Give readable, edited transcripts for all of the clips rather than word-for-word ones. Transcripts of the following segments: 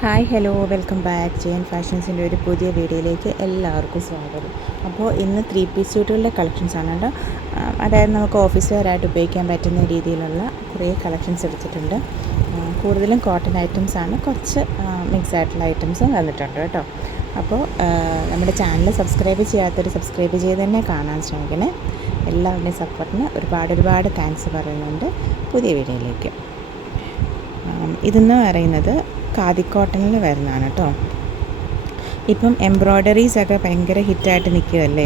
Hi hello welcome back J N ഫാഷൻസിൻ്റെ ഒരു പുതിയ വീഡിയോയിലേക്ക് എല്ലാവർക്കും സ്വാഗതം. അപ്പോൾ ഇന്ന് 3 പീസ് സ്യൂട്ടുകളുടെ കളക്ഷൻസാണ് കേട്ടോ. അതായത് നമുക്ക് ഓഫീസ് വെയറായിട്ട് ഉപയോഗിക്കാൻ പറ്റുന്ന രീതിയിലുള്ള കുറേ കളക്ഷൻസ് എടുത്തിട്ടുണ്ട്. കൂടുതലും കോട്ടൺ ഐറ്റംസാണ്, കുറച്ച് മിക്സ് ആയിട്ടുള്ള ഐറ്റംസും വന്നിട്ടുണ്ട് കേട്ടോ. അപ്പോൾ നമ്മുടെ ചാനൽ സബ്സ്ക്രൈബ് ചെയ്യാത്തവർ സബ്സ്ക്രൈബ് ചെയ്ത് തന്നെ കാണാൻ ശ്രമിക്കണേ. എല്ലാവരുടെയും സപ്പോർട്ടിന് ഒരുപാട് താങ്ക്സ് പറയുന്നുണ്ട്. പുതിയ വീഡിയോയിലേക്ക് ഇതെന്ന് പറയുന്നത് ഖാദി കോട്ടണിൽ വരുന്നതാണ് കേട്ടോ. ഇപ്പം എംബ്രോയ്ഡറീസൊക്കെ ഭയങ്കര ഹിറ്റായിട്ട് നിൽക്കുകയല്ലേ.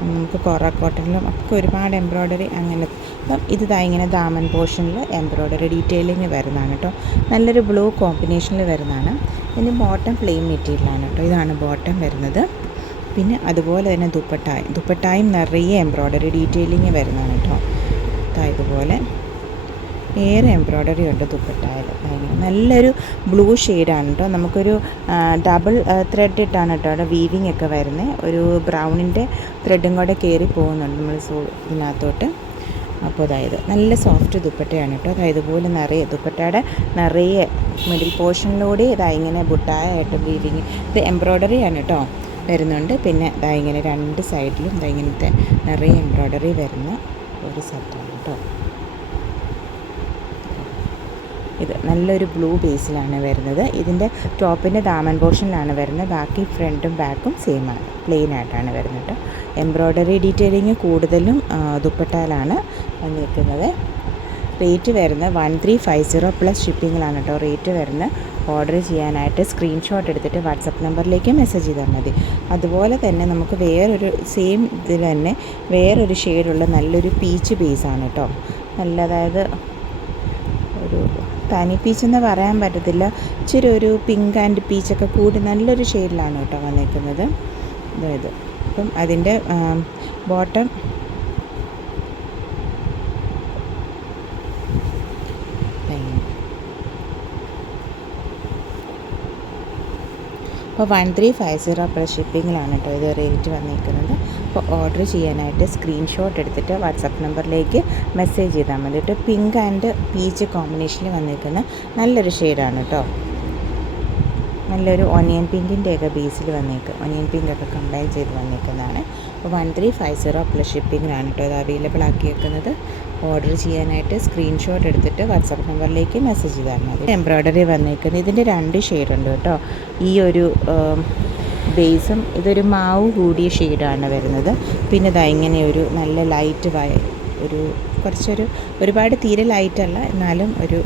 നമുക്ക് കോറ കോട്ടണിലും ഒക്കെ ഒരുപാട് എംബ്രോയ്ഡറി അങ്ങനെ. അപ്പം ഇത് ഇങ്ങനെ ദാമൻ പോർഷനിൽ എംബ്രോയ്ഡറി ഡീറ്റെയിലിങ് വരുന്നതാണ് കേട്ടോ. നല്ലൊരു ബ്ലൂ കോമ്പിനേഷനിൽ വരുന്നതാണ്. ഇതിന് ബോട്ടം പ്ലെയിൻ മെറ്റീരിയലാണ് കേട്ടോ. ഇതാണ് ബോട്ടം വരുന്നത്. പിന്നെ അതുപോലെ തന്നെ ദുപ്പട്ടായും നിറയെ എംബ്രോയ്ഡറി ഡീറ്റെയിലിങ് വരുന്നതാണ് കേട്ടോ. ഇതുപോലെ ഏറെ എംബ്രോയ്ഡറി ഉണ്ട് ദുപ്പട്ടായിൽ. നല്ലൊരു ബ്ലൂ ഷെയ്ഡാണ് കേട്ടോ. നമുക്കൊരു ഡബിൾ ത്രെഡ് ഇട്ടാണ് കേട്ടോ അവിടെ വീവിങ് ഒക്കെ വരുന്നത്. ഒരു ബ്രൗണിൻ്റെ ത്രെഡും കൂടെ കയറി പോകുന്നുണ്ട് നമ്മൾ ഇതിനകത്തോട്ട്. അപ്പോൾ അതായത് നല്ല സോഫ്റ്റ് ദുപ്പട്ടയാണ് കേട്ടോ. ഇതുപോലെ നിറയെ ദുപ്പട്ടയുടെ നിറയെ മിഡിൽ പോർഷനിലൂടെ ഇങ്ങനെ ബുട്ടായിട്ട് വീവിങ് ഇത് എംബ്രോയ്ഡറി ആണ് കേട്ടോ വരുന്നുണ്ട്. പിന്നെ ഇങ്ങനെ രണ്ട് സൈഡിലും ഇങ്ങനത്തെ നിറയെ എംബ്രോയ്ഡറി വരുന്ന ഒരു സെറ്റാണ് കേട്ടോ. ഇത് നല്ലൊരു ബ്ലൂ ബേസിലാണ് വരുന്നത്. ഇതിൻ്റെ ടോപ്പിൻ്റെ ദാമൻ പോർഷനിലാണ് വരുന്നത്. ബാക്കി ഫ്രണ്ടും ബാക്കും സെയിം ആണ്, പ്ലെയിൻ ആയിട്ടാണ് വരുന്നത്. എംബ്രോയ്ഡറി ഡീറ്റെയിലിങ് കൂടുതലും ദുപ്പട്ടയിലാണ് വന്നിരിക്കുന്നത്. റേറ്റ് വരുന്നത് 1350 പ്ലസ് ഷിപ്പിങ്ങിലാണ് കേട്ടോ റേറ്റ് വരുന്നത്. ഓർഡർ ചെയ്യാനായിട്ട് സ്ക്രീൻഷോട്ട് എടുത്തിട്ട് വാട്സപ്പ് നമ്പറിലേക്ക് മെസ്സേജ് ചെയ്താൽ മതി. അതുപോലെ തന്നെ നമുക്ക് വേറൊരു സെയിം ഇതിൽ തന്നെ വേറൊരു ഷെയ്ഡുള്ള നല്ലൊരു പീച്ച് ബേസാണ് കേട്ടോ. അതായത് ഒരു തനി പീച്ചെന്ന് പറയാൻ പറ്റത്തില്ല, ഇച്ചിരി ഒരു പിങ്ക് ആൻഡ് പീച്ചൊക്കെ കൂടി നല്ലൊരു ഷെയ്ഡിലാണ് കേട്ടോ വന്നിരിക്കുന്നത്. അതായത് അപ്പം അതിൻ്റെ ബോട്ടം അപ്പോൾ 1350 പ്ലസ് ഷിപ്പിങ്ങിലാണ് കേട്ടോ ഇത് റേറ്റ് വന്നിരിക്കുന്നത്. അപ്പോൾ ഓർഡർ ചെയ്യാനായിട്ട് സ്ക്രീൻഷോട്ട് എടുത്തിട്ട് വാട്സപ്പ് നമ്പറിലേക്ക് മെസ്സേജ് ചെയ്താൽ മതി കേട്ടോ. പിങ്ക് ആൻഡ് പീച്ച് കോമ്പിനേഷനിൽ വന്നിരിക്കുന്ന നല്ലൊരു ഷെയ്ഡാണ് കേട്ടോ. നല്ലൊരു ഓണിയൻ പിങ്കിൻ്റെയൊക്കെ ബേസിൽ ഓണിയൻ പിങ്കൊക്കെ കമ്പൈൻ ചെയ്ത് വന്നിരിക്കുന്നതാണ്. അപ്പോൾ 1350 പ്ലസ് ഷിപ്പിങ്ങിലാണ് കേട്ടോ ഇത് അവൈലബിൾ ആക്കി വെക്കുന്നത്. ഓർഡർ ചെയ്യാനായിട്ട് സ്ക്രീൻഷോട്ട് എടുത്തിട്ട് വാട്സപ്പ് നമ്പറിലേക്ക് മെസ്സേജ് ചെയ്താൽ മതി. എംബ്രോയ്ഡറി വന്നിരിക്കുന്നത് ഇതിൻ്റെ 2 ഷെയ്ഡുണ്ട് കേട്ടോ. ഈ ഒരു ബേസും ഇതൊരു മാവ് കൂടിയ ഷെയ്ഡാണ് വരുന്നത്. പിന്നെ ഇങ്ങനെ ഒരു നല്ല ലൈറ്റ് ഒരു കുറച്ചൊരു ഒരുപാട് തീരെ ലൈറ്റല്ല, എന്നാലും ഒരു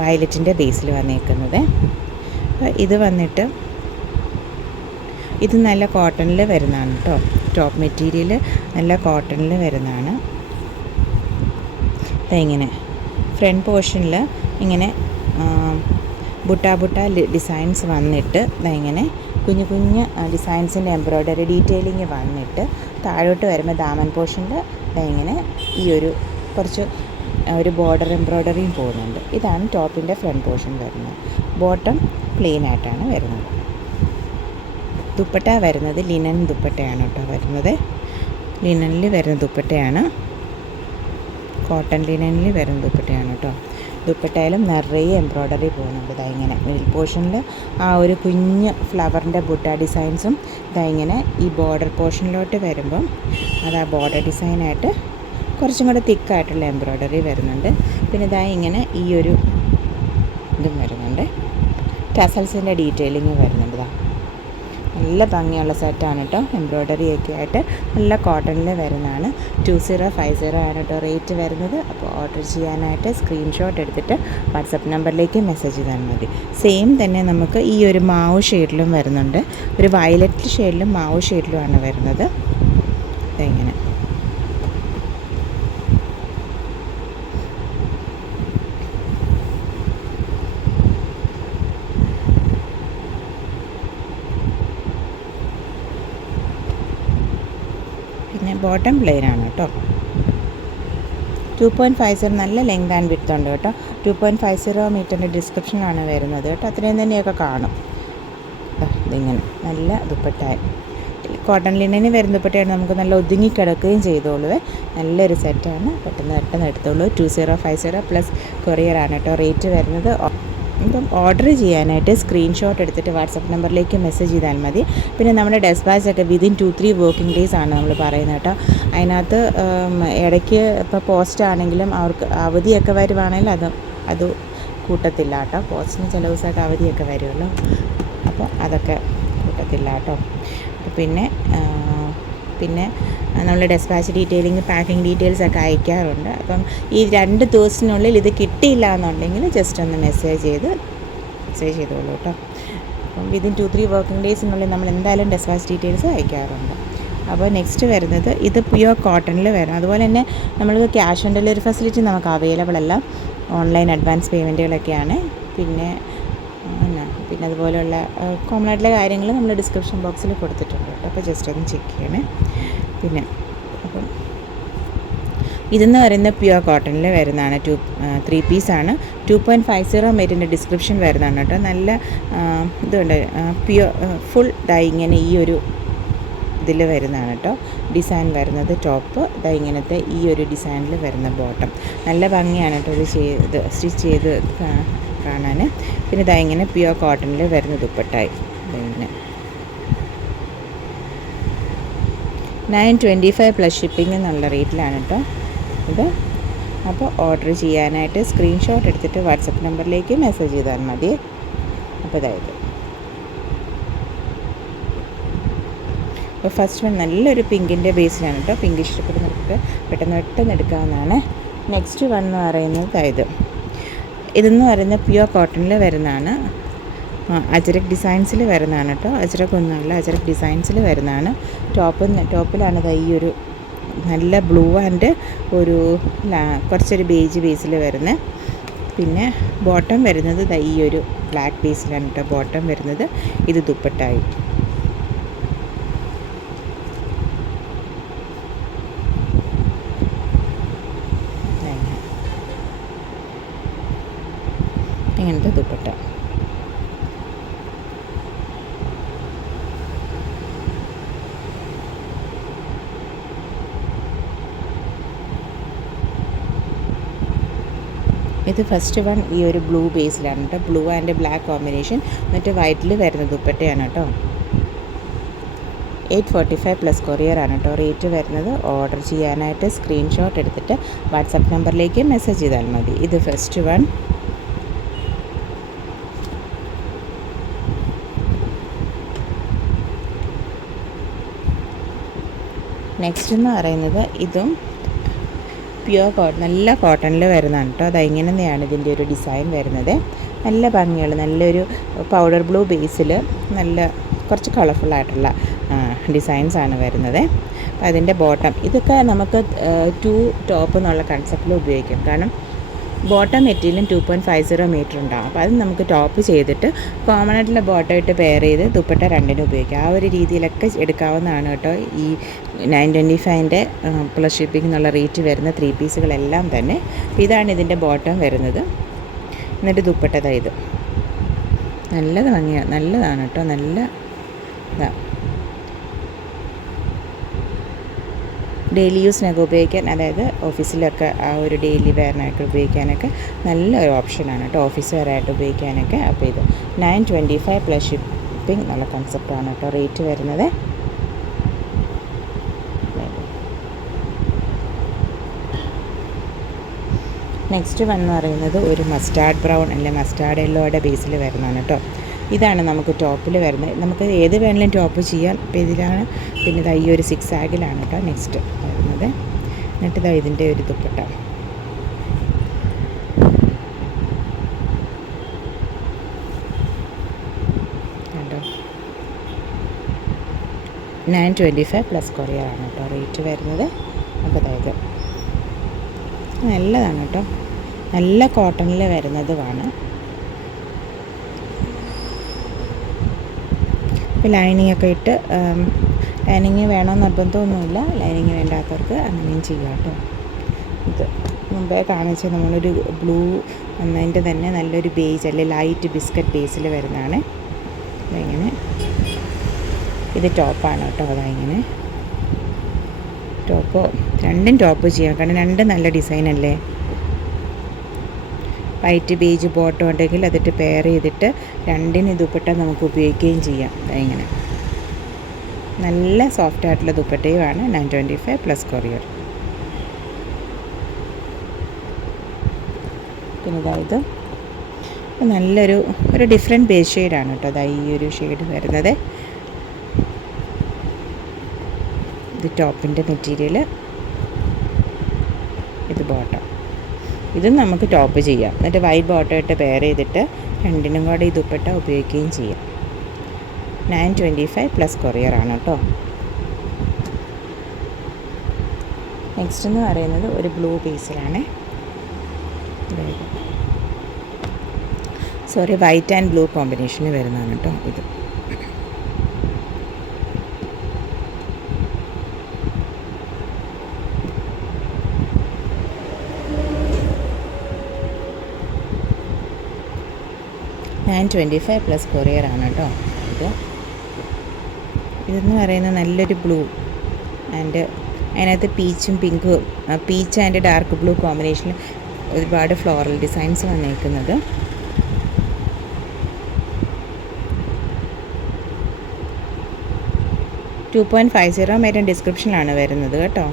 വയലറ്റിൻ്റെ ബേസിൽ വന്നിരിക്കുന്നത്. ഇത് വന്നിട്ട് ഇത് നല്ല കോട്ടണിൽ വരുന്നതാണ് കേട്ടോ. ടോപ്പ് മെറ്റീരിയൽ നല്ല കോട്ടണിൽ വരുന്നതാണ്. ഇങ്ങനെ ഫ്രണ്ട് പോർഷനിൽ ഇങ്ങനെ ബുട്ട ഡിസൈൻസ് വന്നിട്ട് ഇങ്ങനെ കുഞ്ഞു ഡിസൈൻസിൻ്റെ എംബ്രോയ്ഡറി ഡീറ്റെയിലിങ് വന്നിട്ട് താഴോട്ട് വരുമ്പോൾ ദാമൻ പോർഷനിൽ ഇങ്ങനെ ഈ ഒരു കുറച്ച് ഒരു ബോർഡർ എംബ്രോയ്ഡറിയും പോകുന്നുണ്ട്. ഇതാണ് ടോപ്പിൻ്റെ ഫ്രണ്ട് പോർഷൻ വരുന്നത്. ബോട്ടം പ്ലെയിൻ ആയിട്ടാണ് വരുന്നത്. ദുപ്പട്ട വരുന്നത് ലിനൻ ദുപ്പട്ടയാണ് കേട്ടോ വരുന്നത്. ലിനനിൽ വരുന്ന ദുപ്പട്ടയാണ്, കോട്ടൺ ലിനനിൽ വരുന്ന ദുപ്പട്ടയാണ് കേട്ടോ. ദുപ്പട്ടയിലും നിറയെ എംബ്രോയ്ഡറി പോകുന്നുണ്ട്. ഇങ്ങനെ മിഡിൽ പോർഷനിൽ ആ ഒരു കുഞ്ഞ് ഫ്ലവറിൻ്റെ ബുട്ട ഡിസൈൻസും ഇങ്ങനെ ഈ ബോർഡർ പോർഷനിലോട്ട് വരുമ്പം അത് ആ ബോർഡർ ഡിസൈനായിട്ട് കുറച്ചും കൂടെ തിക്കായിട്ടുള്ള എംബ്രോയ്ഡറി വരുന്നുണ്ട്. പിന്നെ ഇങ്ങനെ ഈ ഒരു ഇതും വരുന്നുണ്ട്. ടസൽസിൻ്റെ ഡീറ്റെയിലിങ് വരുന്നുണ്ട്. നല്ല ഭംഗിയുള്ള സെറ്റാണ് കേട്ടോ. എംബ്രോയ്ഡറിയൊക്കെ ആയിട്ട് നല്ല കോട്ടണിൽ വരുന്നതാണ്. 2050 ആണ് കേട്ടോ റേറ്റ് വരുന്നത്. അപ്പോൾ ഓർഡർ ചെയ്യാനായിട്ട് സ്ക്രീൻഷോട്ട് എടുത്തിട്ട് വാട്സപ്പ് നമ്പറിലേക്ക് മെസ്സേജ് ചെയ്താൽ മതി. സെയിം തന്നെ നമുക്ക് ഈ ഒരു മാവ് ഷെയ്ഡിലും വരുന്നുണ്ട്. ഒരു വയലറ്റ് ഷെയ്ഡിലും മാവ് ഷെയ്ഡിലുമാണ് വരുന്നത്. ഇങ്ങനെ പിന്നെ ബോട്ടം പ്ലെയിൻ ആണ് കേട്ടോ. 2.50 നല്ല ലെങ്ത് ആൻഡ് വിഡ്ത്ത് ഉണ്ട് കേട്ടോ. 2.50 മീറ്ററിൻ്റെ ഡിസ്ക്രിപ്ഷനാണ് വരുന്നത് കേട്ടോ. അത്രയും തന്നെയൊക്കെ കാണും. ഇതിങ്ങനെ നല്ല ദുപ്പട്ടായി കോട്ടൺ ലിനന് വരുന്ന ദുപ്പട്ടയാണ്. നമുക്ക് നല്ല ഒതുങ്ങി കിടക്കുകയും ചെയ്തോളൂ. നല്ലൊരു സെറ്റാണ്. പെട്ടെന്ന് എടുത്തോളൂ. 2050 പ്ലസ് കൊറിയറാണ് കേട്ടോ റേറ്റ് വരുന്നത്. ഇപ്പം ഓർഡർ ചെയ്യാനായിട്ട് സ്ക്രീൻഷോട്ട് എടുത്തിട്ട് വാട്സപ്പ് നമ്പറിലേക്ക് മെസ്സേജ് ചെയ്താൽ മതി. പിന്നെ നമ്മുടെ ഡെസ്പാച്ച് ഒക്കെ വിതിൻ 2-3 വർക്കിംഗ് ഡേയ്സ് ആണ് നമ്മൾ പറയുന്നത് കേട്ടോ. അതിനകത്ത് ഇടയ്ക്ക് ഇപ്പോൾ പോസ്റ്റ് ആണെങ്കിലും അവർക്ക് അവധിയൊക്കെ വരുവാണെങ്കിൽ അത് കൂട്ടത്തില്ല കേട്ടോ. പോസ്റ്റിന് ചില ദിവസമൊക്കെ അവധിയൊക്കെ വരുമല്ലോ, അപ്പോൾ അതൊക്കെ കൂട്ടത്തില്ല കേട്ടോ. പിന്നെ നമ്മൾ ഡെസ്പാച്ച് ഡീറ്റെയിലിംഗ്, പാക്കിംഗ് ഡീറ്റെയിൽസൊക്കെ അയക്കാറുണ്ട്. അപ്പം ഈ 2 ദിവസത്തിനുള്ളിൽ ഇത് കിട്ടിയില്ല എന്നുണ്ടെങ്കിൽ ജസ്റ്റ് ഒന്ന് മെസ്സേജ് ചെയ്തോളൂ കേട്ടോ. അപ്പം വിതിൻ 2-3 വർക്കിംഗ് ഡേയ്സിനുള്ളിൽ നമ്മൾ എന്തായാലും ഡെസ്പാച്ച് ഡീറ്റെയിൽസ് അയക്കാറുണ്ട്. അപ്പോൾ നെക്സ്റ്റ് വരുന്നത് ഇത് പ്യുവർ കോട്ടണിൽ വരും. അതുപോലെ തന്നെ നമ്മൾക്ക് ക്യാഷ് ഓൺ ഡെലിവറി ഫെസിലിറ്റി നമുക്ക് അവൈലബിൾ അല്ല. ഓൺലൈൻ അഡ്വാൻസ് പേയ്മെൻറ്റുകളൊക്കെയാണ്. പിന്നെ അതുപോലെയുള്ള കോമൺ ആയിട്ടുള്ള കാര്യങ്ങൾ നമ്മൾ ഡിസ്ക്രിപ്ഷൻ ബോക്സിൽ കൊടുത്തിട്ടുണ്ട് കേട്ടോ. അപ്പോൾ ജസ്റ്റ് ഒന്ന് ചെക്ക് ചെയ്യണേ. പിന്നെ അപ്പം ഇതെന്ന് പറയുന്നത് പ്യുവർ കോട്ടണിൽ വരുന്നതാണ്. 3 പീസാണ്. 2.50 മീറ്ററിൻ്റെ ഡിസ്ക്രിപ്ഷൻ വരുന്നതാണ് കേട്ടോ. നല്ല ഇതുണ്ട്, പ്യുവർ ഫുൾ ഇങ്ങനെ ഈ ഒരു ഇതിൽ വരുന്നതാണ് കേട്ടോ. ഡിസൈൻ വരുന്നത് ടോപ്പ് ഇങ്ങനത്തെ ഈ ഒരു ഡിസൈനിൽ വരുന്ന ബോട്ടം. നല്ല ഭംഗിയാണ് കേട്ടോ ഇത് സ്റ്റിച്ച് ചെയ്ത് കാണാൻ. പിന്നെ ഇങ്ങനെ പ്യുവർ കോട്ടണിൽ വരുന്ന ദുപ്പട്ടായി ഇങ്ങനെ 925 പ്ലസ് ഷിപ്പിംഗ് എന്നുള്ള റേറ്റിലാണ് കേട്ടോ ഇത്. അപ്പോൾ ഓർഡർ ചെയ്യാനായിട്ട് സ്ക്രീൻഷോട്ട് എടുത്തിട്ട് വാട്സപ്പ് നമ്പറിലേക്ക് മെസ്സേജ് ചെയ്താൽ മതി. അപ്പോൾ അപ്പോൾ ഫസ്റ്റ് വൺ നല്ലൊരു പിങ്കിൻ്റെ ബേസിലാണ് കേട്ടോ. പിങ്ക് ഇഷ്ടപ്പെടുന്നവർക്ക് പെട്ടെന്ന് എടുക്കാവുന്നതാണ്. നെക്സ്റ്റ് വൺ എന്ന് പറയുന്നത് ഇതെന്ന് പറയുന്നത് പ്യുവർ കോട്ടണിൽ വരുന്നതാണ്. അജരക് ഡിസൈൻസിൽ വരുന്നതാണ് കേട്ടോ. അജരക് ഒന്നുമല്ല, അജരക് ഡിസൈൻസിൽ വരുന്നതാണ്. ടോപ്പിലാണ് ഈ ഒരു നല്ല ബ്ലൂ ആൻഡ് ഒരു കുറച്ചൊരു ബേജ് ബേസിൽ വരുന്നത്. പിന്നെ ബോട്ടം വരുന്നത് ഈ ഒരു ബ്ലാക്ക് ബേസിലാണ് കേട്ടോ ബോട്ടം വരുന്നത്. ഇത് ദുപ്പട്ടായി. ഇങ്ങനത്തെ ദുപ്പട്ട. ഇത് ഫസ്റ്റ് വൺ ഈ ഒരു ബ്ലൂ ബേസിലാണ് കേട്ടോ. ബ്ലൂ ആൻഡ് ബ്ലാക്ക് കോമ്പിനേഷൻ, എന്നിട്ട് വൈറ്റിൽ വരുന്ന ദുപ്പട്ടയാണ് കേട്ടോ. 845 പ്ലസ് കൊറിയറാണ് കേട്ടോ റേറ്റ് വരുന്നത്. ഓർഡർ ചെയ്യാനായിട്ട് സ്ക്രീൻഷോട്ട് എടുത്തിട്ട് വാട്സപ്പ് നമ്പറിലേക്ക് മെസ്സേജ് ചെയ്താൽ മതി. ഇത് ഫസ്റ്റ് വൺ. നെക്സ്റ്റ് എന്ന് പറയുന്നത് ഇതും പ്യുവർ നല്ല കോട്ടണിൽ വരുന്നതാണ് കേട്ടോ. ഇങ്ങനെ തന്നെയാണ് ഇതിൻ്റെ ഒരു ഡിസൈൻ വരുന്നത്. നല്ല ഭംഗിയുള്ള നല്ലൊരു പൗഡർ ബ്ലൂ ബേസിൽ നല്ല കുറച്ച് കളർഫുള്ളായിട്ടുള്ള ഡിസൈൻസാണ് വരുന്നത്. അപ്പോൾ അതിൻ്റെ ബോട്ടം ഇതൊക്കെ നമുക്ക് 2 ടോപ്പ് എന്നുള്ള കൺസെപ്റ്റിൽ ഉപയോഗിക്കും. കാരണം ബോട്ടം മെറ്റീരിയലും 2.50 മീറ്റർ ഉണ്ടാകും. അപ്പോൾ അത് നമുക്ക് ടോപ്പ് ചെയ്തിട്ട് കോമൺ ആയിട്ടുള്ള ബോട്ടം ഇട്ട് പെയർ ചെയ്ത് ദുപ്പട്ട 2നും ഉപയോഗിക്കാം. ആ ഒരു രീതിയിലൊക്കെ എടുക്കാവുന്നതാണ് കേട്ടോ. ഈ 925 പ്ലസ് ഷിപ്പിംഗ് എന്നുള്ള റേറ്റ് വരുന്ന 3 പീസുകളെല്ലാം തന്നെ. ഇതാണ് ഇതിൻ്റെ ബോട്ടം വരുന്നത്. എന്നിട്ട് ദുപ്പട്ട ഇത് നല്ലതാണ് കേട്ടോ. നല്ല ഡെയിലി യൂസിനൊക്കെ ഉപയോഗിക്കാൻ, അതായത് ഓഫീസിലൊക്കെ ആ ഒരു ഡെയിലി വെയറിനൊക്കെ ഉപയോഗിക്കാനൊക്കെ നല്ലൊരു ഓപ്ഷനാണ് കേട്ടോ, ഓഫീസ് വെയറായിട്ട് ഉപയോഗിക്കാനൊക്കെ. അപ്പോൾ ഇത് 925 പ്ലസ് ഷിപ്പിംഗ് എന്നുള്ള കൺസെപ്റ്റാണ് കേട്ടോ റേറ്റ് വരുന്നത്. നെക്സ്റ്റ് വൺ എന്ന് പറയുന്നത് ഒരു മസ്റ്റാർഡ് ബ്രൗൺ അല്ലെ മസ്റ്റാർഡ് യെല്ലോയുടെ ബേസിൽ വരുന്നതാണ് കേട്ടോ. ഇതാണ് നമുക്ക് ടോപ്പിൽ വരുന്നത്. നമുക്ക് ഏത് വേണമെങ്കിലും ടോപ്പ് ചെയ്യാം. ഇപ്പോൾ ഇതിലാണ്. പിന്നെ ഈ ഒരു 6 ആഗിലാണ് കേട്ടോ നെക്സ്റ്റ് വരുന്നത്. എന്നിട്ട് ഇതിൻ്റെ ഒരു ദുപ്പട്ട കണ്ടോ. 925 പ്ലസ് കൊറിയറാണ് കേട്ടോ റേറ്റ് വരുന്നത്. അപ്പോൾ നല്ലതാണ് കേട്ടോ. നല്ല കോട്ടണിൽ വരുന്നതുമാണ്. ഇപ്പോൾ ലൈനിങ് ഒക്കെ ഇട്ട്, ലൈനിങ് വേണമെന്ന് നിർബന്ധമൊന്നുമില്ല. ലൈനിങ് വേണ്ടാത്തവർക്ക് അങ്ങനെയും ചെയ്യാം കേട്ടോ. ഇത് മുമ്പേ കാണിച്ച നമ്മളൊരു ബ്ലൂ എന്നതിൻ്റെ തന്നെ നല്ലൊരു ബേസ് അല്ലെ ലൈറ്റ് ബിസ്ക്കറ്റ് ബേസിൽ വരുന്നതാണ്. ഇങ്ങനെ ഇത് ടോപ്പാണ് കേട്ടോ. ഇങ്ങനെ ടോപ്പ്, രണ്ടും ടോപ്പ് ചെയ്യാം. കാരണം രണ്ടും നല്ല ഡിസൈനല്ലേ. വൈറ്റ് ബേജ് ബോട്ടം ഉണ്ടെങ്കിൽ അതിട്ട് പെയർ ചെയ്തിട്ട് രണ്ടിന് ദുപ്പട്ട നമുക്ക് ഉപയോഗിക്കുകയും ചെയ്യാം. ഇങ്ങനെ നല്ല സോഫ്റ്റ് ആയിട്ടുള്ള ദുപ്പട്ടയുമാണ് 925 പ്ലസ് കൊറിയർ. പിന്നെ ഇതായത് നല്ലൊരു ഡിഫറെൻറ്റ് ബേസ് ഷെയ്ഡാണ് കേട്ടോ. അതാ ഈ ഒരു ഷെയ്ഡ് വരുന്നത്. ഇത് ടോപ്പിൻ്റെ മെറ്റീരിയൽ, ഇത് ബോട്ടം. ഇതും നമുക്ക് ടോപ്പ് ചെയ്യാം. എന്നിട്ട് വൈറ്റ് ബോട്ടം ഇട്ട് പെയർ ചെയ്തിട്ട് രണ്ടിനും കൂടെ ഈ ദുപ്പട്ട ഉപയോഗിക്കുകയും ചെയ്യാം. 925 പ്ലസ് കൊറിയർ ആണ് കേട്ടോ. നെക്സ്റ്റ് എന്ന് പറയുന്നത് ഒരു ബ്ലൂ പീസിലാണ്. സോറി, വൈറ്റ് ആൻഡ് ബ്ലൂ കോമ്പിനേഷനിൽ വരുന്നതാണ് കേട്ടോ ഇത്. $925 പ്ലസ് കൊറിയർ ആണ് കേട്ടോ ഇത്. ഇതെന്ന് പറയുന്നത് നല്ലൊരു ബ്ലൂ ആൻഡ് അതിനകത്ത് പീച്ചും പിങ്കും, പീച്ച് ആൻഡ് ഡാർക്ക് ബ്ലൂ കോമ്പിനേഷനിൽ ഒരുപാട് ഫ്ലോറൽ ഡിസൈൻസ് വന്നേക്കുന്നത്. $2.50 മേറ്റം ഡിസ്ക്രിപ്ഷനിലാണ് വരുന്നത് കേട്ടോ.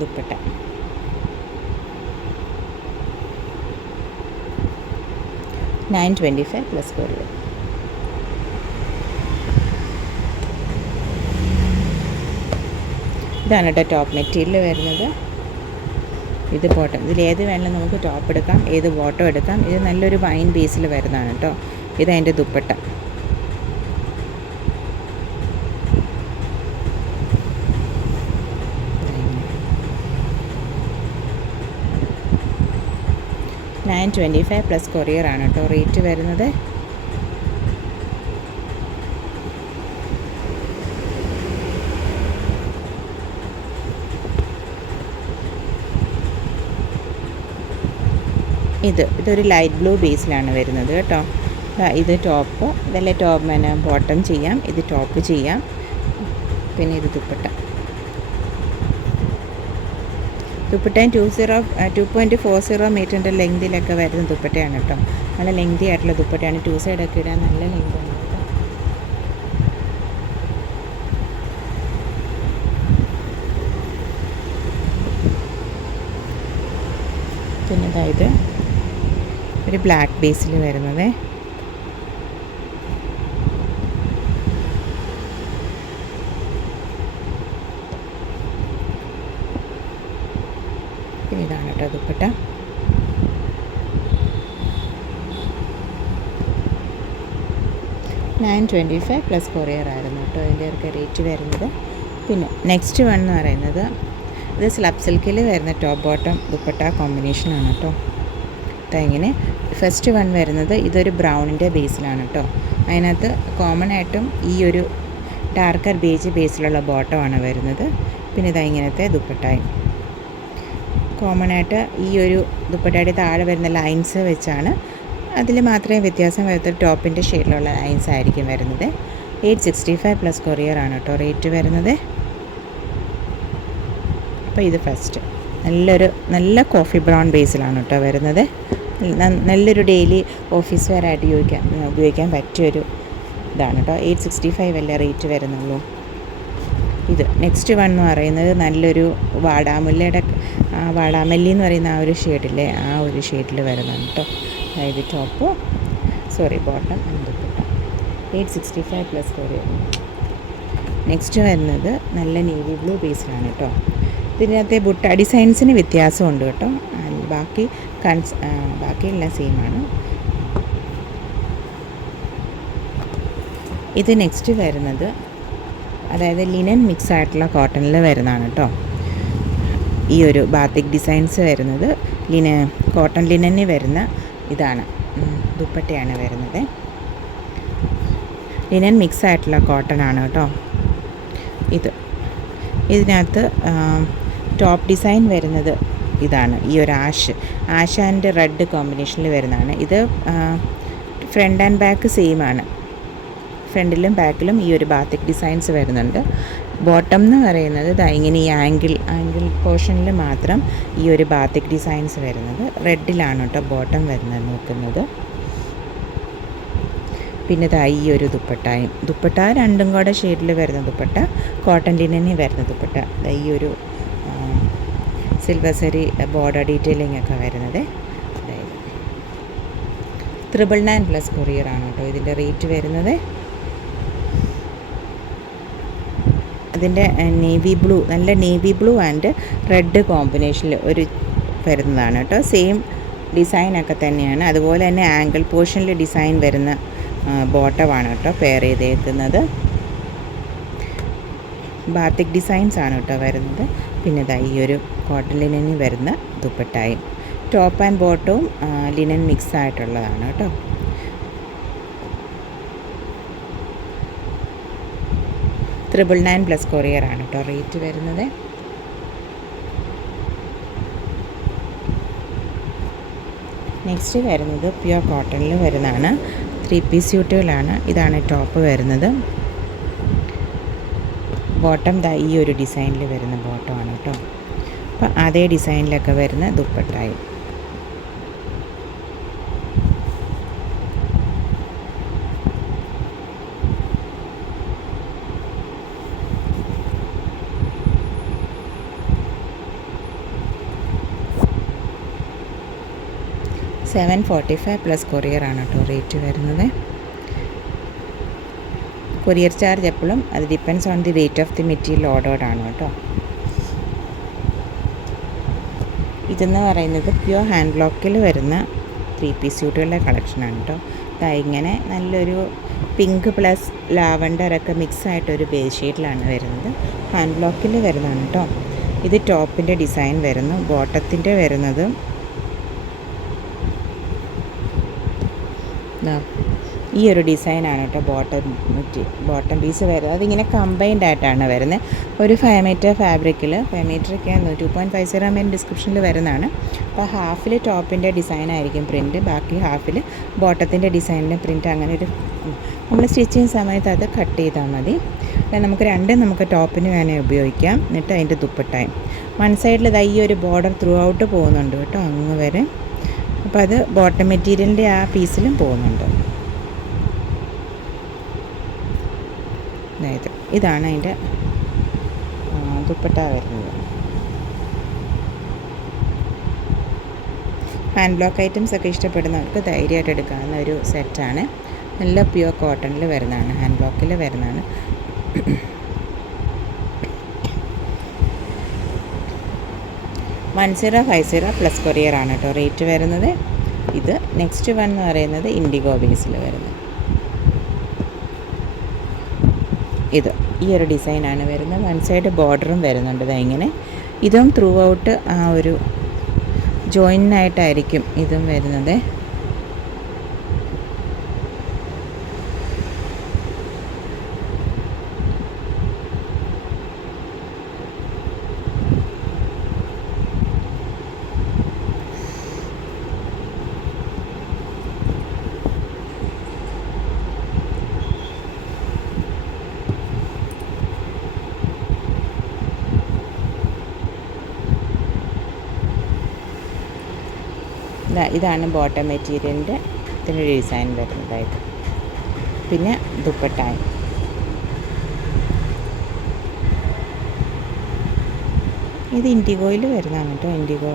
Dupatta $925 plus courier. ഇതാണ് കേട്ടോ ടോപ്പ് മെറ്റീരിയൽ വരുന്നത്. ഇത് ബോട്ടം. ഇതിലേത് വേണമെങ്കിലും നമുക്ക് ടോപ്പ് എടുക്കാം, ഏത് ബോട്ടം എടുക്കാം. ഇത് നല്ലൊരു വൈൻ ബേസിൽ വരുന്നതാണ് കേട്ടോ. ഇതതിൻ്റെ ദുപ്പട്ട. $925 പ്ലസ് കൊറിയർ ആണ് കേട്ടോ റേറ്റ് വരുന്നത്. ഇതൊരു ലൈറ്റ് ബ്ലൂ ബേസിലാണ് വരുന്നത് കേട്ടോ. ഇത് ടോപ്പ്, ഇതല്ലേ ബോട്ടം ചെയ്യാം, ഇത് ടോപ്പ് ചെയ്യാം. പിന്നെ ഇത് ദുപ്പട്ട. ദുപ്പട്ടയും 2.40 മീറ്ററിൻ്റെ ലെങ്തിലൊക്കെ വരുന്ന ദുപ്പട്ടയാണ് കേട്ടോ. നല്ല ലെങ്തി ആയിട്ടുള്ള ദുപ്പട്ടയാണ്. 2 സൈഡൊക്കെ ഇടാൻ നല്ല ലെങ്താണ് കേട്ടോ. പിന്നെ അതായത് ഒരു ബ്ലാക്ക് ബേസിൽ വരുന്നത്. പിന്നെ ഇതാണ് കേട്ടോ ദുപ്പട്ട. $925 പ്ലസ് കൊറിയർ ആയിരുന്നു കേട്ടോ ഇതിൻ്റെ ഒക്കെ റേറ്റ് വരുന്നത്. പിന്നെ നെക്സ്റ്റ് വൺ എന്ന് പറയുന്നത് ഇത് സ്ലബ് സിൽക്കിൽ വരുന്ന ടോപ്പ് ബോട്ടം ദുപ്പട്ട കോമ്പിനേഷനാണ് കേട്ടോ. ഇങ്ങനെ ഫസ്റ്റ് വൺ വരുന്നത് ഇതൊരു ബ്രൗണിൻ്റെ ബേസിലാണ് കേട്ടോ. അതിനകത്ത് കോമൺ ആയിട്ടും ഈ ഒരു ഡാർക്കർ ബേജ് ബേസിലുള്ള ബോട്ടമാണ് വരുന്നത്. പിന്നെ ഇങ്ങനത്തെ ദുപ്പട്ടയും കോമൺ ആയിട്ട് ഈ ഒരു ദുപ്പട്ടയുടെ താഴെ വരുന്ന ലൈൻസ് വെച്ചാണ്, അതിൽ മാത്രമേ വ്യത്യാസം വരത്തുള്ളൂ. ടോപ്പിൻ്റെ ഷെയ്ഡിലുള്ള ലൈൻസ് ആയിരിക്കും വരുന്നത്. $865 പ്ലസ് കൊറിയർ ആണ് കേട്ടോ റേറ്റ് വരുന്നത്. അപ്പോൾ ഇത് ഫസ്റ്റ് നല്ല കോഫി ബ്രൗൺ ബേസിലാണ് കേട്ടോ വരുന്നത്. നല്ലൊരു ഡെയിലി ഓഫീസ് വെയർ ആയിട്ട് ഉപയോഗിക്കാൻ പറ്റിയൊരു ഇതാണ് കേട്ടോ. $865 അല്ലേ റേറ്റ് വരുന്നുള്ളൂ. ഇത് നെക്സ്റ്റ് വൺ എന്ന് പറയുന്നത് നല്ലൊരു വാടാമല്ലി എന്ന് പറയുന്ന ആ ഒരു ഷെയ്ഡില്ലേ, ആ ഒരു ഷെയ്ഡിൽ വരുന്നതാണ് കേട്ടോ. അതായത് bottom dupatta. $865 plus courier. Next വരുന്നത് നല്ല നേവി ബ്ലൂ ബേസിലാണ് കേട്ടോ. ഇതിനകത്തെ ബുട്ട ഡിസൈൻസിന് വ്യത്യാസമുണ്ട് കേട്ടോ. ബാക്കിയെല്ലാം സെയിമാണ്. ഇത് നെക്സ്റ്റ് വരുന്നത് അതായത് ലിനൻ മിക്സ് ആയിട്ടുള്ള കോട്ടണിൽ വരുന്നതാണ് കേട്ടോ. ഈ ഒരു ബാത്തിക് ഡിസൈൻസ് വരുന്നത് കോട്ടൺ ലിനനിൽ വരുന്ന ഇതാണ്, ദുപ്പട്ടയാണ് വരുന്നത്. ലിനൻ മിക്സ് ആയിട്ടുള്ള കോട്ടൺ ആണ് കേട്ടോ. ഇതിനകത്ത് ടോപ്പ് ഡിസൈൻ വരുന്നത് ഇതാണ്. ഈ ഒരു ആഷ് ആൻഡ് റെഡ് കോമ്പിനേഷനിൽ വരുന്നതാണ്. ഇത് ഫ്രണ്ട് ആൻഡ് ബാക്ക് സെയിം ആണ്. ഫ്രണ്ടിലും ബാക്കിലും ഈ ഒരു ബാത്തിക് ഡിസൈൻസ് വരുന്നുണ്ട്. ബോട്ടം എന്ന് പറയുന്നത് ഇങ്ങനെ ഈ ആംഗിൾ പോർഷനിൽ മാത്രം ഈ ഒരു ബാത്തിക് ഡിസൈൻസ് വരുന്നത്. റെഡിലാണ് കേട്ടോ ബോട്ടം വരുന്നത് നോക്കുന്നത്. പിന്നെ ഈ ഒരു ദുപ്പട്ട രണ്ടും കൂടെ ഷെയ്ഡിൽ വരുന്ന ദുപ്പട്ട, കോട്ടൺ ലിനനിൽ വരുന്ന ദുപ്പട്ട. ഈ ഒരു സിൽവർ സരി ബോർഡർ ഡീറ്റെയിലിംഗ് ഒക്കെ വരുന്നത്. 999 പ്ലസ് കൊറിയർ ആണ് കേട്ടോ ഇതിൻ്റെ റേറ്റ് വരുന്നത്. അതിൻ്റെ നല്ല നേവി ബ്ലൂ ആൻഡ് റെഡ് കോമ്പിനേഷനിൽ ഒരു വരുന്നതാണ് കേട്ടോ. സെയിം ഡിസൈനൊക്കെ തന്നെയാണ്. അതുപോലെ തന്നെ ആംഗിൾ പോർഷനിൽ ഡിസൈൻ വരുന്ന ബോട്ടമാണ് കേട്ടോ പെയർ ചെയ്തേക്കുന്നത്. ബാത്തിക് ഡിസൈൻസ് ആണ് കേട്ടോ വരുന്നത്. പിന്നെ ഈ ഒരു കോട്ടൺ ലിനനിൽ വരുന്ന ദുപ്പട്ടായും ടോപ്പ് ആൻഡ് ബോട്ടവും ലിനൻ മിക്സ് ആയിട്ടുള്ളതാണ് കേട്ടോ. $999 പ്ലസ് കൊറിയർ ആണ് കേട്ടോ റേറ്റ് വരുന്നത്. നെക്സ്റ്റ് വരുന്നത് പ്യുവർ കോട്ടണിൽ വരുന്നതാണ്. 3 പീസ് സ്യൂട്ടുകളാണ്. ഇതാണ് ടോപ്പ് വരുന്നത്. ബോട്ടം ഈ ഒരു ഡിസൈനിൽ വരുന്ന ബോട്ടമാണ് കേട്ടോ. അപ്പോൾ അതേ ഡിസൈനിലൊക്കെ വരുന്ന ദുപ്പട്ടായും. $745 പ്ലസ് കൊറിയർ ആണ് കേട്ടോ റേറ്റ് വരുന്നത്. കൊറിയർ ചാർജ് എപ്പോഴും അത് depends on the weight of the material ordered ആണ് കേട്ടോ. ഇതെന്ന് പറയുന്നത് പ്യുവർ ഹാൻഡ് ബ്ലോക്കിൽ വരുന്ന 3 പീസ് സ്യൂട്ടുകളുടെ കളക്ഷനാണ് കേട്ടോ. ഇങ്ങനെ നല്ലൊരു പിങ്ക് പ്ലസ് ലാവണ്ടറൊക്കെ മിക്സ് ആയിട്ടൊരു ബേസ് ഷെയ്ഡിലാണ് വരുന്നത്. ഹാൻഡ് ബ്ലോക്കിൽ വരുന്നതാണ് കേട്ടോ. ഇത് ടോപ്പിൻ്റെ ഡിസൈൻ വരുന്നു. ബോട്ടത്തിൻ്റെ വരുന്നത് ഈ ഒരു ഡിസൈനാണ് കേട്ടോ. ബോട്ടം പീസ് വരുന്നത്. അതിങ്ങനെ കമ്പൈൻഡ് ആയിട്ടാണ് വരുന്നത്. ഒരു 5 മീറ്റർ ഫാബ്രിക്കിൽ 5 മീറ്ററൊക്കെ 2.50 mm ഡിസ്ക്രിപ്ഷനിൽ വരുന്നതാണ്. അപ്പോൾ ഹാഫിൽ ടോപ്പിൻ്റെ ഡിസൈനായിരിക്കും പ്രിൻറ്റ്, ബാക്കി ഹാഫിൽ ബോട്ടത്തിൻ്റെ ഡിസൈനിൻ്റെ പ്രിൻറ്റ്. അങ്ങനെ ഒരു നമ്മൾ സ്റ്റിച്ച് ചെയ്യുന്ന സമയത്ത് അത് കട്ട് ചെയ്താൽ മതി. നമുക്ക് ടോപ്പിന് വേണേൽ ഉപയോഗിക്കാം. എന്നിട്ട് അതിൻ്റെ ദുപ്പട്ടായും വൺ സൈഡിൽ ഈ ഒരു ബോർഡർ ത്രൂ ഔട്ട് പോകുന്നുണ്ട് കേട്ടോ അങ്ങ് വരെ. അപ്പോൾ അത് ബോട്ടം മെറ്റീരിയലിൻ്റെ ആ പീസിലും പോകുന്നുണ്ട്. അതായത് ഇതാണ് അതിൻ്റെ ദുപ്പട്ട വരുന്നത്. ഹാൻഡ് ബ്ലോക്ക് ഐറ്റംസ് ഒക്കെ ഇഷ്ടപ്പെടുന്നവർക്ക് ധൈര്യമായിട്ട് എടുക്കാവുന്ന ഒരു സെറ്റാണ്. നല്ല പ്യുവർ കോട്ടണിൽ വരുന്നതാണ്, ഹാൻഡ് ബ്ലോക്കിൽ വരുന്നതാണ്. $1050 പ്ലസ് കൊറിയർ ആണ് കേട്ടോ റേറ്റ് വരുന്നത്. ഇത് നെക്സ്റ്റ് വൺ എന്ന് പറയുന്നത് ഇൻഡിഗോ ബേസിൽ വരുന്നത്. ഇത് ഈ ഒരു ഡിസൈനാണ് വരുന്നത്. വൺ സൈഡ് ബോർഡറും വരുന്നുണ്ട് ഇങ്ങനെ. ഇതും ത്രൂ ഔട്ട് ആ ഒരു ജോയിൻ്റായിട്ടായിരിക്കും ഇതും വരുന്നത്. ഇതാണ് ബോട്ടം മെറ്റീരിയലിൻ്റെ ഇതിൻ്റെ ഡിസൈൻ വരുന്നതായിട്ട്. പിന്നെ ദുപ്പട്ടായും ഇത് ഇൻഡിഗോയിൽ വരുന്നതാണ് കേട്ടോ. ഇൻഡിഗോ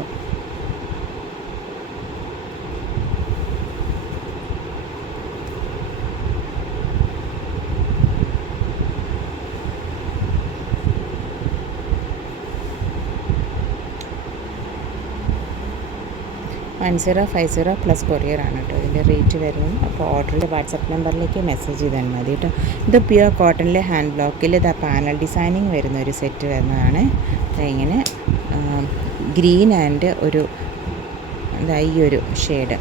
$1050 പ്ലസ് കൊറിയർ ആണ് കേട്ടോ ഇതിൻ്റെ റേറ്റ് വരുന്നത്. അപ്പോൾ ഓർഡറിൽ വാട്സപ്പ് നമ്പറിലേക്ക് മെസ്സേജ് ചെയ്താൽ മതി കേട്ടോ. ഇത് പ്യുവർ കോട്ടണിലെ ഹാൻഡ് ബ്ലോക്കിൽ പാനൽ ഡിസൈനിങ് വരുന്ന ഒരു സെറ്റ് വരുന്നതാണ്. ഇങ്ങനെ ഗ്രീൻ ആൻഡ് ഒരു ഈ ഒരു ഷെയ്ഡ്,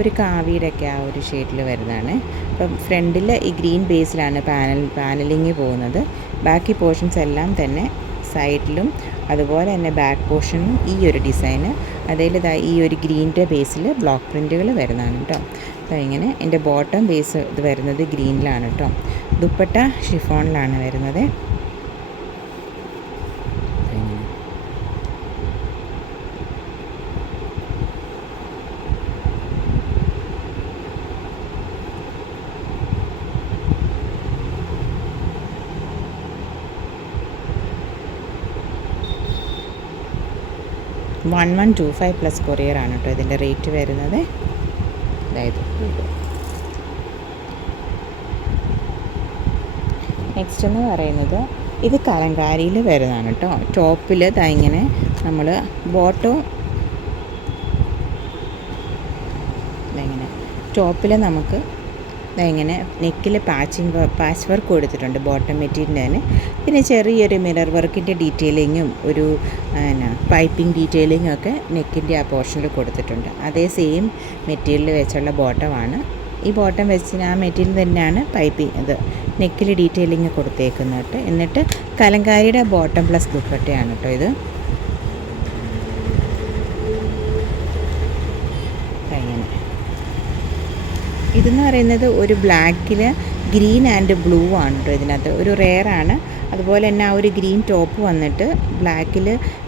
ഒരു കാവിയുടെയൊക്കെ ആ ഒരു ഷെയ്ഡിൽ വരുന്നതാണ്. അപ്പം ഫ്രണ്ടിൽ ഈ ഗ്രീൻ ബേസിലാണ് പാനലിങ് പോകുന്നത്. ബാക്കി പോർഷൻസ് എല്ലാം തന്നെ സൈഡിലും അതുപോലെ തന്നെ ബാക്ക് പോർഷനും ഈ ഒരു ഡിസൈന്. അതിൽ ഈ ഒരു ഗ്രീൻ്റെ ബേസിൽ ബ്ലോക്ക് പ്രിൻറ്റുകൾ വരുന്നതാണ് കേട്ടോ. അപ്പോൾ ഇങ്ങനെ എൻ്റെ ബോട്ടം ബേസ് ഇത് വരുന്നത് ഗ്രീനിലാണ് കേട്ടോ. ദുപ്പട്ട ഷിഫോണിലാണ് വരുന്നത്. 1125 പ്ലസ് കൊറിയറാണ് കേട്ടോ ഇതിൻ്റെ റേറ്റ് വരുന്നത്. അതായത് നെക്സ്റ്റ് എന്ന് പറയുന്നത് ഇത് കലങ്കാരിയിൽ വരുന്നതാണ് കേട്ടോ. ടോപ്പിൽ ഇങ്ങനെ നമ്മൾ ബോട്ടവും ഇങ്ങനെ ടോപ്പിൽ നമുക്ക് ഇങ്ങനെ നെക്കിൽ പാച്ച് വർക്ക് കൊടുത്തിട്ടുണ്ട് ബോട്ടം മെറ്റീരിയലിന് തന്നെ. പിന്നെ ചെറിയൊരു മിറർ വർക്കിൻ്റെ ഡീറ്റെയിലിങ്ങും ഒരു പൈപ്പിംഗ് ഡീറ്റെയിലിങ്ങും ഒക്കെ നെക്കിൻ്റെ ആ പോർഷനിൽ കൊടുത്തിട്ടുണ്ട്. അതേ സെയിം മെറ്റീരിയൽ വെച്ചുള്ള ബോട്ടമാണ്. ഈ ബോട്ടം വെച്ച് ആ മെറ്റീരിയൽ തന്നെയാണ് പൈപ്പിംഗ് ഇത് നെക്കിൽ ഡീറ്റെയിലിങ് കൊടുത്തേക്കുന്നത് കേട്ടോ. എന്നിട്ട് കലങ്കാരിയുടെ ബോട്ടം പ്ലസ് ദുപ്പട്ടയാണ് കേട്ടോ ഇത്. ഇതെന്ന് പറയുന്നത് ഒരു ബ്ലാക്കിൽ ഗ്രീൻ ആൻഡ് ബ്ലൂ ആണ് കേട്ടോ ഇതിനകത്ത്. ഒരു റെയറാണ്. അതുപോലെ തന്നെ ആ ഒരു ഗ്രീൻ ടോപ്പ് വന്നിട്ട് ബ്ലാക്കിൽ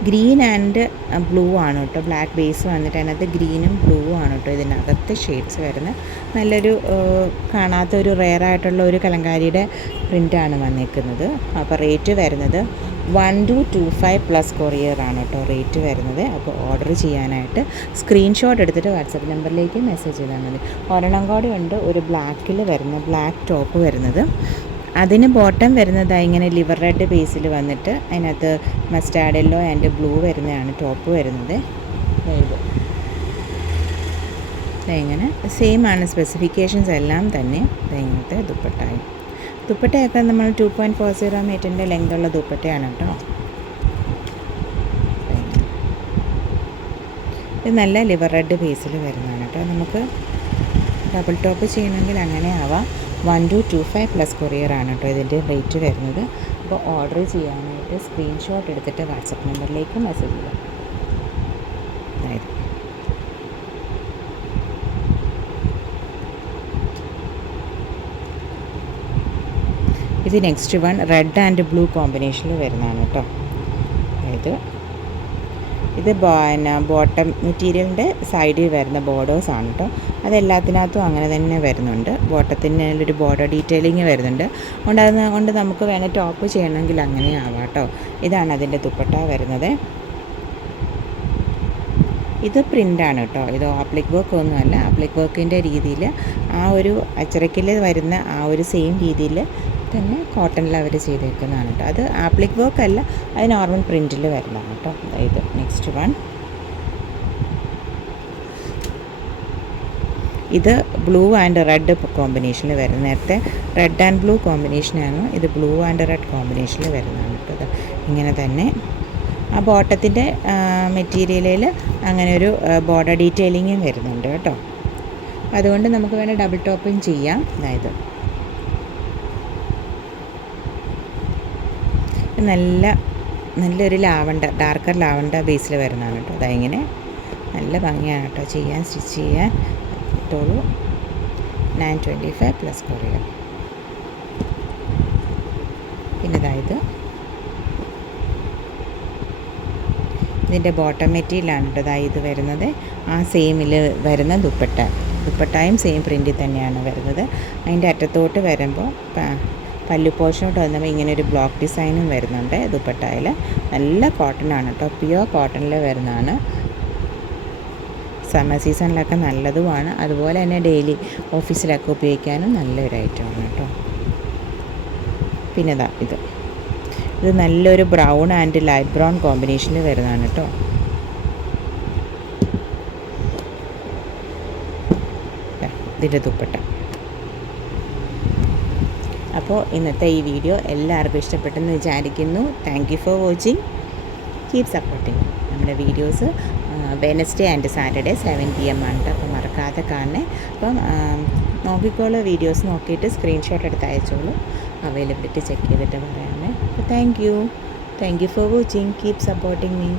ഗ്രീൻ ആൻഡ് ബ്ലൂ ആണ് കേട്ടോ. ബ്ലാക്ക് ബേസ് വന്നിട്ട് അതിനകത്ത് ഗ്രീനും ബ്ലൂ ആണ് കേട്ടോ ഇതിനകത്ത് ഷെയ്ഡ്സ് വരുന്നത്. നല്ലൊരു കാണാത്തൊരു റെയറായിട്ടുള്ള ഒരു കലങ്കാരിയുടെ പ്രിൻ്റാണ് വന്നിരിക്കുന്നത്. അപ്പോൾ റേറ്റ് വരുന്നത് 1225 പ്ലസ് കൊറിയറാണ് കേട്ടോ റേറ്റ് വരുന്നത്. അപ്പോൾ ഓർഡർ ചെയ്യാനായിട്ട് സ്ക്രീൻഷോട്ട് എടുത്തിട്ട് വാട്സപ്പ് നമ്പറിലേക്ക് മെസ്സേജ് ചെയ്താൽ മതി. ഒരെണ്ണം കൂടെ ഉണ്ട് ഒരു ബ്ലാക്കിൽ വരുന്ന ബ്ലാക്ക് ടോപ്പ് വരുന്നത്. അതിന് ബോട്ടം വരുന്നത് ഇങ്ങനെ ലിവർ റെഡ് ബേസിൽ വന്നിട്ട് അതിനകത്ത് മസ്റ്റാർഡ് യെല്ലോ ആൻഡ് ബ്ലൂ വരുന്നതാണ് ടോപ്പ് വരുന്നത്. ഇങ്ങനെ സെയിം ആണ് സ്പെസിഫിക്കേഷൻസ് എല്ലാം തന്നെ. ഇങ്ങനത്തെ ദുപ്പട്ടയൊക്കെ നമ്മൾ 2.40 മീറ്ററിൻ്റെ ലെങ്തുള്ള ദുപ്പട്ടയാണ് കേട്ടോ. ഇത് നല്ല ലിവർ റെഡ് ബേസിൽ വരുന്നതാണ് കേട്ടോ. നമുക്ക് ഡബിൾ ടോപ്പ് ചെയ്യണമെങ്കിൽ അങ്ങനെ ആവാം. 1225 പ്ലസ് കൊറിയറാണ് കേട്ടോ ഇതിൻ്റെ റേറ്റ് വരുന്നത്. അപ്പോൾ ഓർഡർ ചെയ്യാനായിട്ട് സ്ക്രീൻഷോട്ട് എടുത്തിട്ട് വാട്സപ്പ് നമ്പറിലേക്ക് മെസ്സേജ് ചെയ്യാം. അതായത് ഇത് next one red and blue കോമ്പിനേഷനിൽ വരുന്നതാണ് കേട്ടോ. അതായത് ഇത് ബോട്ടം മെറ്റീരിയലിൻ്റെ സൈഡിൽ വരുന്ന ബോർഡേഴ്സാണ് കേട്ടോ. അതെല്ലാത്തിനകത്തും അങ്ങനെ തന്നെ വരുന്നുണ്ട്. ബോട്ടത്തിനൊരു ബോർഡർ ഡീറ്റെയിലിങ് വരുന്നുണ്ട്. അതുകൊണ്ട് നമുക്ക് വേണേൽ ടോപ്പ് ചെയ്യണമെങ്കിൽ അങ്ങനെ ആവാം കേട്ടോ. ഇതാണ് അതിൻ്റെ ദുപ്പട്ട വരുന്നത്. ഇത് പ്രിൻ്റാണ് കേട്ടോ. ഇത് ആപ്ലിക് വർക്ക് ഒന്നുമല്ല. ആപ്ലിക് വർക്കിൻ്റെ രീതിയിൽ ആ ഒരു അച്ചറക്കിൽ വരുന്ന ആ ഒരു സെയിം രീതിയിൽ തന്നെ കോട്ടണിൽ അവർ ചെയ്തേക്കുന്നതാണ് കേട്ടോ. അത് ആപ്ലിക് വർക്ക് അല്ല, അത് നോർമൽ പ്രിൻറ്റിൽ വരുന്നതാണ് കേട്ടോ. ഇത് നെക്സ്റ്റ് വൺ ഇത് ബ്ലൂ ആൻഡ് റെഡ് കോമ്പിനേഷനിൽ വരുന്നത്. നേരത്തെ റെഡ് ആൻഡ് ബ്ലൂ കോമ്പിനേഷനാണ്. ഇത് ബ്ലൂ ആൻഡ് റെഡ് കോമ്പിനേഷനിൽ വരുന്നതാണ് കേട്ടോ. ഇങ്ങനെ തന്നെ ആ ബോട്ടത്തിൻ്റെ മെറ്റീരിയലിൽ അങ്ങനെ ഒരു ബോർഡർ ഡീറ്റെയിലിങ്ങും വരുന്നുണ്ട് കേട്ടോ. അതുകൊണ്ട് നമുക്ക് വേണേൽ ഡബിൾ ടോപ്പിങ് ചെയ്യാം. അതായത് നല്ലൊരു ഡാർക്കർ ലാവണ്ടർ ബേസിൽ വരുന്നതാണ് കേട്ടോ. അതിങ്ങനെ നല്ല ഭംഗിയാണ് കേട്ടോ സ്റ്റിച്ച് ചെയ്യാൻ. ഇട്ടോളൂ. 925 പ്ലസ് കൊറിയർ. പിന്നെ അതായത് ഇതിൻ്റെ ബോട്ടം മെറ്റീരിയലാണ് കേട്ടോ. അതായത് ഇത് വരുന്നത് ആ സെയിമിൽ വരുന്ന ദുപ്പട്ടയും സെയിം പ്രിൻറ്റിൽ തന്നെയാണ് വരുന്നത്. അതിൻ്റെ അറ്റത്തോട്ട് വരുമ്പോൾ പല്ലു പോർഷനോട്ട് വന്നപ്പോൾ ഇങ്ങനെ ഒരു ബ്ലോക്ക് ഡിസൈനും വരുന്നുണ്ട് ദുപ്പട്ടയിൽ. നല്ല കോട്ടനാണ് കേട്ടോ. പ്യുവർ കോട്ടണിൽ വരുന്നതാണ്. സമ്മർ സീസണിലൊക്കെ നല്ലതുമാണ്. അതുപോലെ തന്നെ ഡെയിലി ഓഫീസിലൊക്കെ ഉപയോഗിക്കാനും നല്ലൊരു ഐറ്റമാണ് കേട്ടോ. പിന്നെ ഇത് നല്ലൊരു ബ്രൗൺ ആൻഡ് ലൈറ്റ് ബ്രൗൺ കോമ്പിനേഷനിൽ വരുന്നതാണ് കേട്ടോ. ഇതിൻ്റെ ദുപ്പട്ട. അപ്പോൾ ഇന്നത്തെ ഈ വീഡിയോ എല്ലാവർക്കും ഇഷ്ടപ്പെട്ടെന്ന് വിചാരിക്കുന്നു. Thank you for watching. Keep supporting. നമ്മുടെ videos Wednesday and Saturday 7 PM ആണ്. അപ്പോൾ മറക്കാതെ കാണണേ. അപ്പം നോക്കിക്കോളൂ. വീഡിയോസ് നോക്കിയിട്ട് സ്ക്രീൻഷോട്ട് എടുത്ത് അയച്ചോളൂ. അവൈലബിലിറ്റി ചെക്ക് ചെയ്തിട്ട് പറയാമേ. അപ്പോൾ thank you for watching. Keep supporting me.